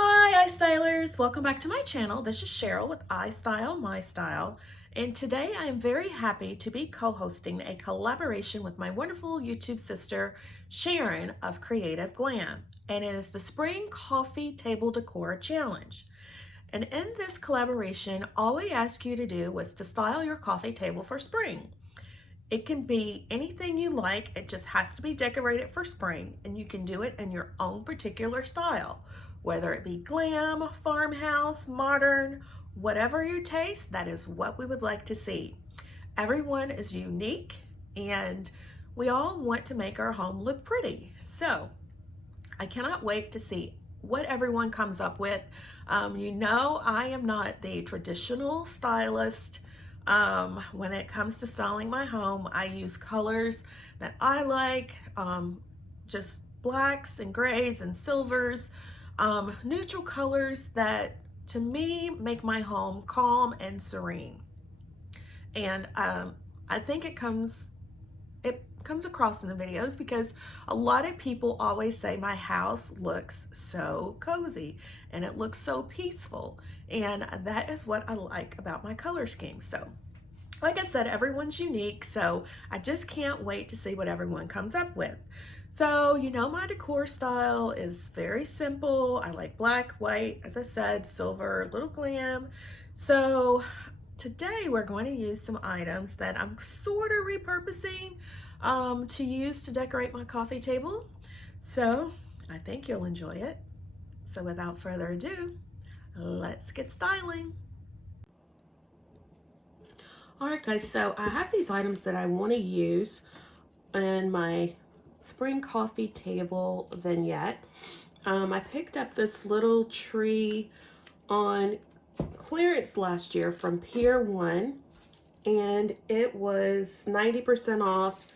Hi iStylers, welcome back to my channel. This is Sheryl with iStyleMyStyle, and today I am very happy to be co-hosting a collaboration with my wonderful YouTube sister Sharon of Creative Glam, and it is the Spring Coffee Table Decor Challenge. And in this collaboration, all we ask you to do was to style your coffee table for spring. It can be anything you like, it just has to be decorated for spring, and you can do it in your own particular style, whether it be glam, farmhouse, modern, whatever your taste, that is what we would like to see. Everyone is unique, and we all want to make our home look pretty. So I cannot wait to see what everyone comes up with. You know, I am not the traditional stylist. When it comes to styling my home, I use colors that I like, just blacks and grays and silvers, neutral colors that to me make my home calm and serene. And I think it comes across in the videos because a lot of people always say my house looks so cozy and it looks so peaceful, and that is what I like about my color scheme. So like I said, everyone's unique, so I just can't wait to see what everyone comes up with. So you know, my decor style is very simple. I like black, white, as I said, silver, a little glam. So today we're going to use some items that I'm sort of repurposing to use to decorate my coffee table. So I think you'll enjoy it. So without further ado, let's get styling. All right guys, so I have these items that I want to use in my spring coffee table vignette. I picked up this little tree on clearance last year from Pier 1, and it was 90% off.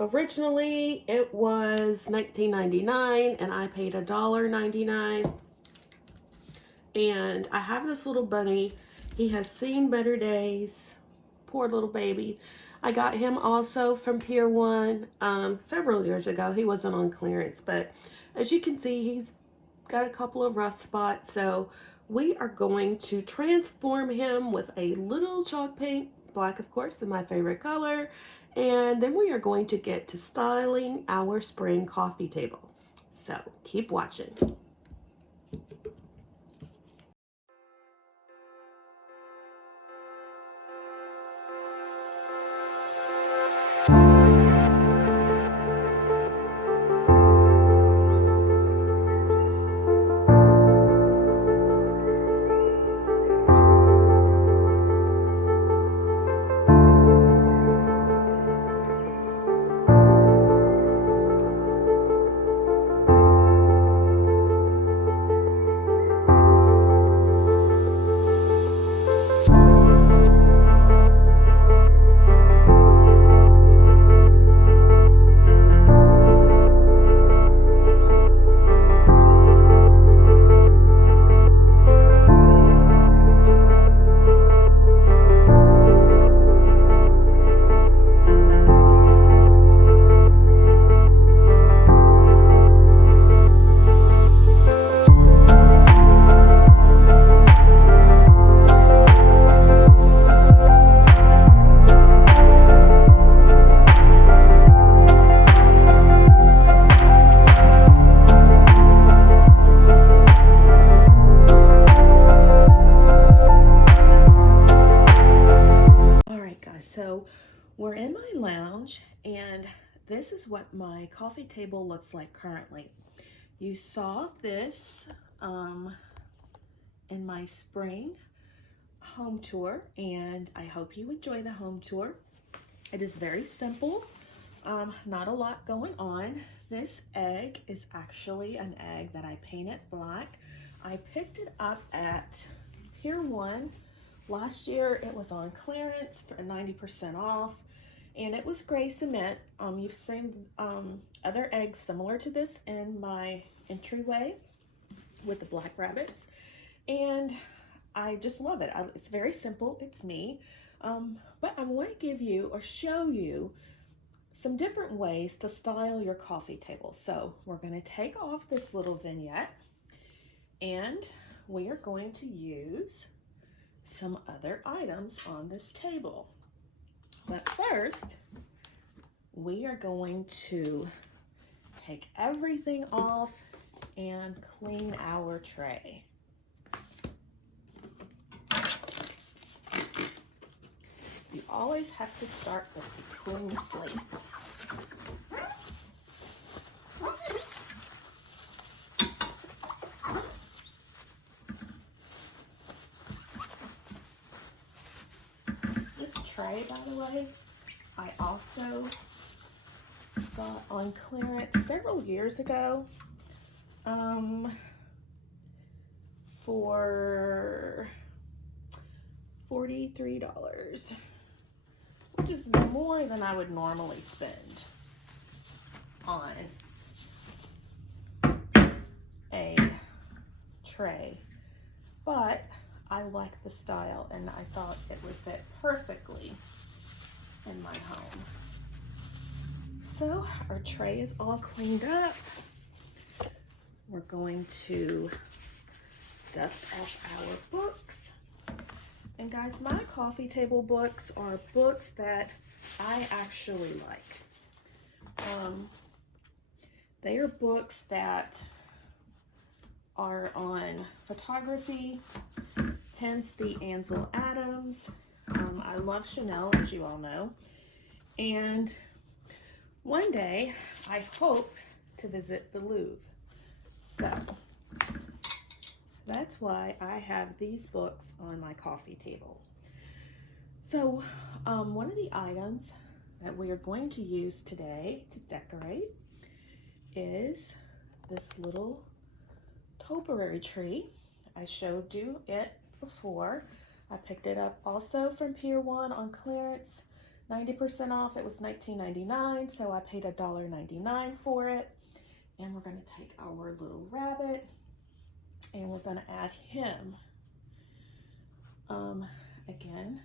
Originally it was $19.99 and I paid $1.99. And I have this little bunny. He has seen better days. Poor little baby. I got him also from Pier 1 several years ago. He wasn't on clearance, but as you can see, he's got a couple of rough spots. So we are going to transform him with a little chalk paint, black of course, is my favorite color. And then we are going to get to styling our spring coffee table. So keep watching. So we're in my lounge, and this is what my coffee table looks like currently. You saw this in my spring home tour, and I hope you enjoy the home tour. It is very simple, not a lot going on. This egg is actually an egg that I painted black. I picked it up at Pier 1. Last year it was on clearance for 90% off, and it was gray cement. You've seen other eggs similar to this in my entryway with the black rabbits, and I just love it. It's very simple, it's me, but I want to give you or show you some different ways to style your coffee table. So we're going to take off this little vignette, And we are going to use some other items on this table. But first, we are going to take everything off and clean our tray. You always have to start with a clean slate. This tray, by the way, I also got on clearance several years ago for $43, which is more than I would normally spend on a tray, but I like the style and I thought it would fit perfectly in my home. So our tray is all cleaned up. We're going to dust off our books. And guys, my coffee table books are books that I actually like. They are books that are on photography, hence the Ansel Adams. I love Chanel, as you all know. And one day, I hope to visit the Louvre. So that's why I have these books on my coffee table. So one of the items that we are going to use today to decorate is this little topiary tree. I showed you it before. I picked it up also from Pier 1 on clearance, 90% off. It was $19.99, so I paid $1.99 for it. And we're going to take our little rabbit and we're going to add him. Again,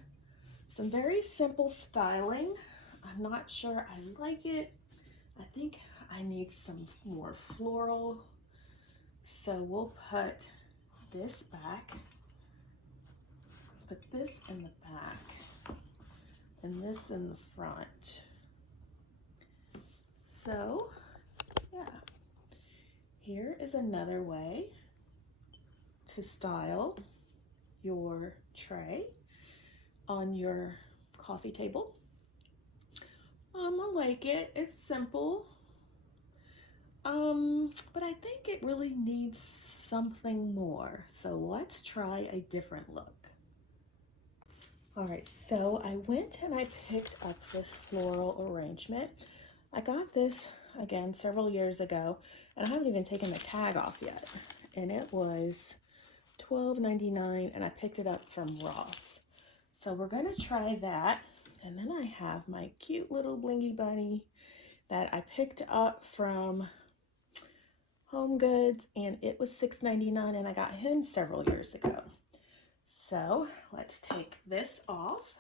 some very simple styling. I'm not sure I like it. I think I need some more floral. So we'll put this back. Put this in the back and this in the front. So, yeah. Here is another way to style your tray on your coffee table. I like it. It's simple. But I think it really needs something more. So let's try a different look. All right, so I went and I picked up this floral arrangement. I got this, again, several years ago, and I haven't even taken the tag off yet. And it was $12.99, and I picked it up from Ross. So we're gonna try that. And then I have my cute little blingy bunny that I picked up from Home Goods, and it was $6.99, and I got him several years ago. So let's take this off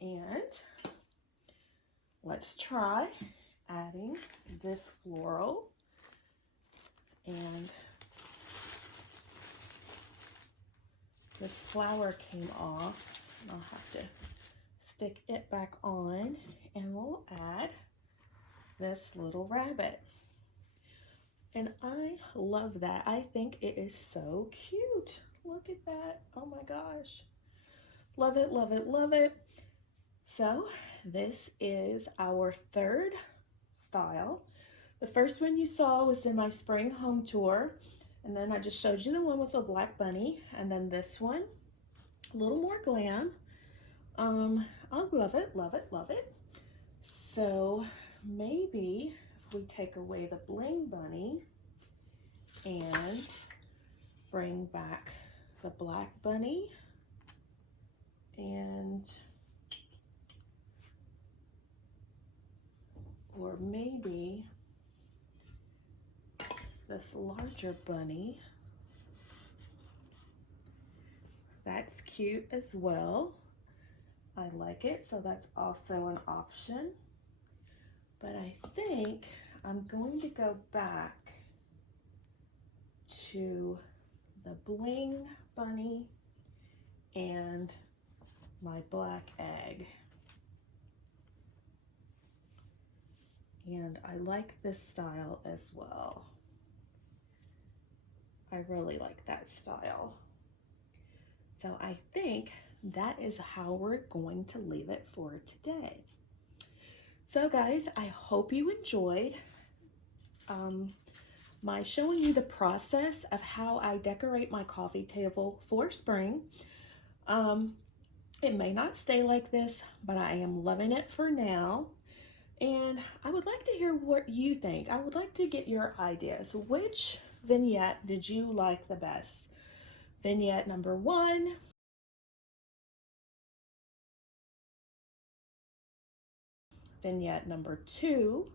and let's try adding this floral. And this flower came off, and I'll have to stick it back on, and we'll add this little rabbit. And I love that. I think it is so cute. Look at that. Oh my gosh. Love it, love it, love it. So this is our third style. The first one you saw was in my spring home tour. And then I just showed you the one with the black bunny. And then this one, a little more glam. I love it, love it, love it. So maybe if we take away the bling bunny and bring back the black bunny and or maybe this larger bunny. That's cute as well. I like it, so that's also an option. But I think I'm going to go back to the bling bunny and my black egg. And I like this style as well. I really like that style. So I think that is how we're going to leave it for today. So guys, I hope you enjoyed my showing you the process of how I decorate my coffee table for spring. It may not stay like this, but I am loving it for now. And I would like to hear what you think. I would like to get your ideas. Which vignette did you like the best? Vignette number 1, vignette number 2,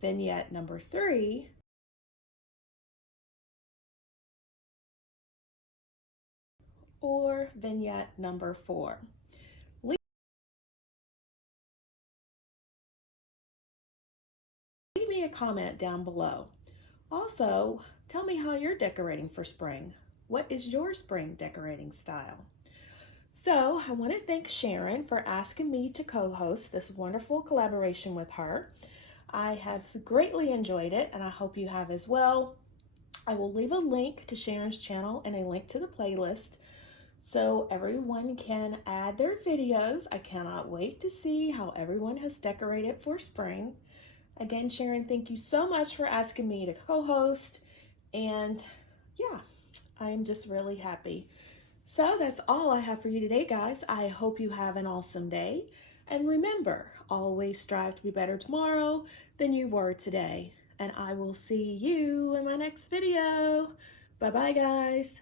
vignette number 3, or vignette number 4. Leave me a comment down below. Also, tell me how you're decorating for spring. What is your spring decorating style? So I want to thank Sharon for asking me to co-host this wonderful collaboration with her. I have greatly enjoyed it, and I hope you have as well. I will leave a link to Sharon's channel and a link to the playlist so everyone can add their videos. I cannot wait to see how everyone has decorated for spring. Again, Sharon, thank you so much for asking me to co-host, and yeah, I'm just really happy. So that's all I have for you today, guys. I hope you have an awesome day. And remember, always strive to be better tomorrow than you were today. And I will see you in my next video. Bye-bye, guys.